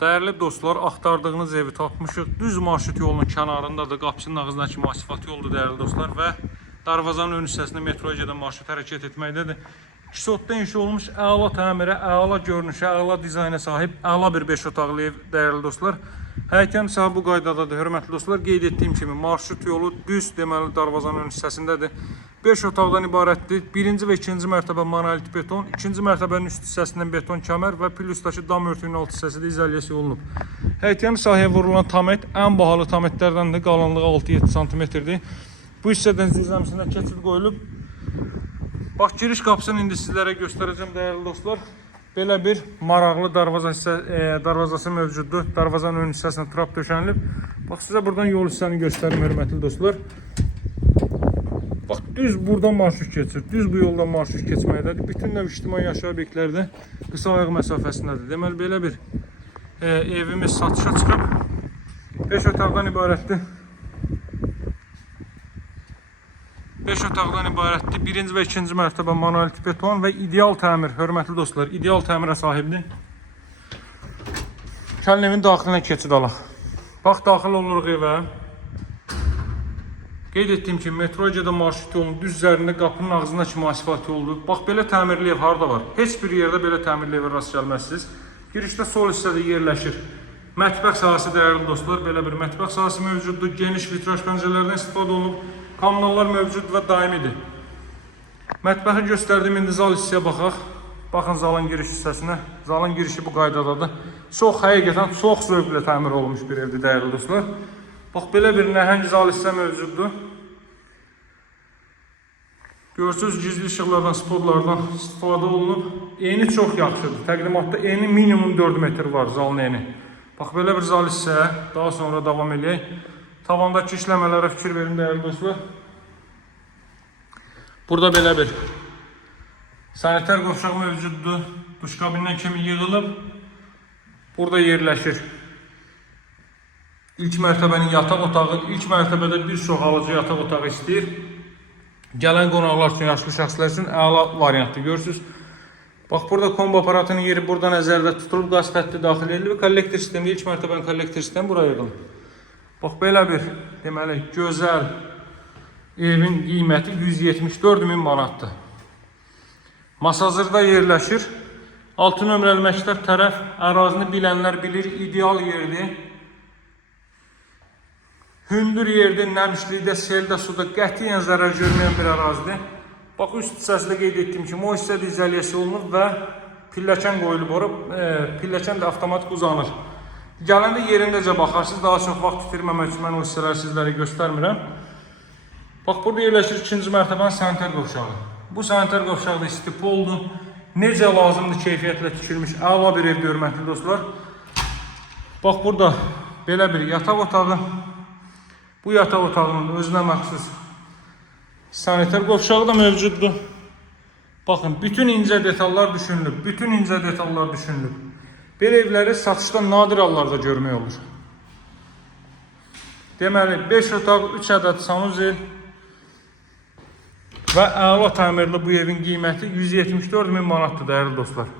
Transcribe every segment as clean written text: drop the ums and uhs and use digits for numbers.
Değerli dostlar, axtardığınız evi tapmışıq. Düz marşrut yolunun kənarındadır. Qapısının ağzından kimi asfalt yoldur değerli dostlar və darvazanın ön hissəsində metroya gedən marşrut hərəkət etməkdədir. 2 sotda inşa olmuş, əla təmirə, əla görünüşə, əla dizayna sahib, əla bir 5 otaqlı ev değerli dostlar. Həyətən isə bu qaydadadır, hörmətli dostlar. Qeyd etdiyim kimi marşrut yolu düz deməli darvazanın ön hissəsindədir. 5 otaqdan ibarətdir. Birinci və ikinci mərtəbə monolit beton, ikinci mərtəbənin üst hissəsindən beton kəmər və plusdakı dam örtüyünün alt hissəsi də izolyasiya olunub. Həyətyan sahəyə vurulan tamet ən bahalı tametlərdəndir. Qalınlığı 6-7 cm-dir. Bu hissədən zirzəmisindən keçid qoyulub. Bax, giriş qapısını indi sizlərə göstərəcəm dəyərli dostlar. Belə bir maraqlı darvazası mövcuddur. Darvazanın ön hissəsinə trap döşənilib. Bax, sizə buradan yol hissəni göstərim hörmətli dostlar. Bax, düz buradan marşrut keçir. Düz bu yoldan marşrut keçməkdədir. Bütün növ ictimai yaşayış obyektlərdə qısa ayaq məsafəsindədir. Deməli, belə bir evimiz satışa çıxıb. 5 otaqdan ibarətdir. 5 otaqdan ibarətdir. Birinci və ikinci mərtəbə monolit beton və ideal təmir, hörmətli dostlar, ideal təmirə sahibdir. Gəlin evin daxilinə keçid alaq. Bax, daxil oluruq evə. Qeyd etdiyim kimi metroya gedən marşrut yolunun düz üzərində qapının ağzına kimi asfalt yoldur. Bax, belə təmirli ev harda var? Heç bir yerdə belə təmirli evə rast gəlməzsiniz. Girişdə sol hissədə yerləşir. Mətbəx sahəsi dəyərli dostlar, belə bir mətbəx sahəsi mövcuddur. Geniş vitraj pəncərələrdən istifadə olunub. Kommunallar mövcud və daimidir. Mətbəxi göstərdiyim indi zal hissəyə baxaq. Baxın zalın giriş hissəsinə. Zalın girişi bu qaydadadır. Çox həqiqətən çox zövqlə təmir olunmuş bir evdir dəyərli dostlar. Bax, belə bir nəhəng zal hissə mövcuddur. Görürsünüz, gizli işıqlardan, spotlardan istifadə olunub. Eni çox yaxşıdır. Təqdimatda eni minimum 4 metr var zalın eni. Bax, belə bir zal hissəyə daha sonra davam edək. Tavandakı işləmələrə fikir verin dəyərli dostlar. Burada belə bir sanitar qovşaq mövcuddur. Duş kabindən kimi yığılıb. Burada yerləşir. İlk mərtəbənin yataq otağı, ilk mərtəbədə bir çox alıcı yataq otağı istəyir. Gələn qonaqlar üçün, yaşlı şəxslər üçün əla variantdır. Görürsünüz. Bax, burada kombo aparatının yeri burada nəzərdə tutulub, qaz xətti daxil edilib. Kollektor sistemi, ilk mərtəbənin kollektor sistemi buraya yığılıb. Bax, belə bir, deməli, gözəl evin qiyməti 174.000 manatdır. Masazırda yerləşir. 6 nömrəli məktəb tərəf ərazini bilənlər bilir, ideal yerdir. Hündür yerdə, nəmişlikdə, seldə, suda qətiyyən zərər görməyən bir ərazidir. Bax, üst hissəsində qeyd etdiyim kimi, o hissədə izolyasiya olunur və pilləkən qoyulub orub, pilləkən də avtomatik uzanır. Gələndə yerindəcə baxarsınız, daha çox vaxt itirməmək üçün mən o hissələri sizlərə göstərmirəm. Bax, burada yerləşir 2-ci mərtəbənin sanitar qovşağı. Bu sanitar qovşağı da istipoldur. Necə lazımdır keyfiyyətlə tikilmiş, əla bir ev hörmətli dostlar. Bax, burada belə bir yataq otağı. Bu yataq otağının özünə məxsus sanitar qovşağı da mövcuddur. Baxın, bütün incə detallar düşünülüb. Bütün incə detallar düşünülüb. Belə evləri satışda nadir hallarda görmək olur. Deməli, 5 otaq, 3 ədəd sanuzel və əla təmirli bu evin qiyməti 174.000 manatdır dəyərli dostlar.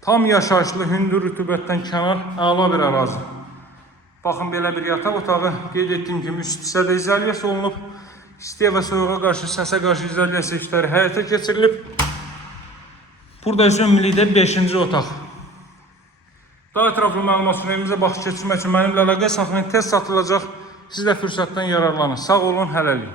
Tam yaşayışlı, hündür rütubətdən kənar, əla bir ərazi. Baxın, belə bir yataq otağı, qeyd etdiyim kimi üst hissədə izolyasiya olunub. İstiyə və soyuğa qarşı, səsə qarşı izolyasiya işləri həyata keçirilib. Burada isə ümumilikdə 5-ci otaq. Daha ətraflı məlumat üçün evimizə baxış keçirmək üçün mənimlə əlaqə saxlayın, tez satılacaq. Siz də fürsətdən yararlanın. Sağ olun, hələlik.